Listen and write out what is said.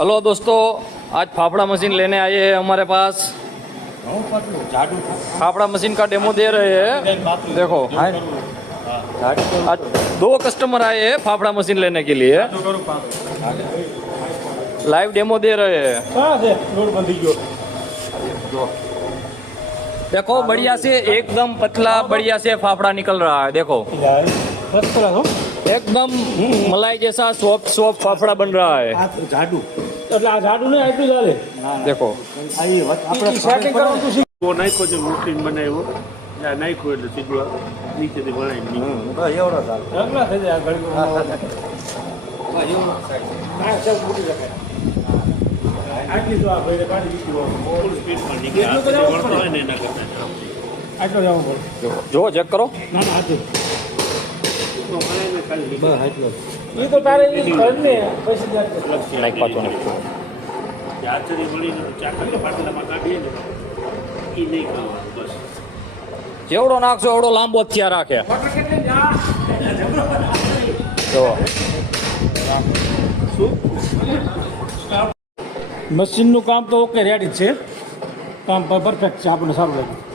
Hello दोस्तों, आज fafda machine लेने आए हैं हमारे पास। फाफड़ा मशीन का डेमो दे रहे हैं। देखो आज 2 कस्टमर आए हैं फाफड़ा मशीन लेने के लिए। लाइव डेमो दे रहे हैं। देखो बढ़िया से एकदम पतला बढ़िया से फाफड़ा निकल रहा है। देखो एकदम मलाई जैसा सॉफ्ट फाफड़ा बन रहा है। देखो जो चेक करो। જેવડો નાખશો એવડો લાંબો થયા રાખે। મશીનનું કામ તો ઓકે રેડી છે, કામ પરફેક્ટ છે, આપણને સારું લાગ્યું।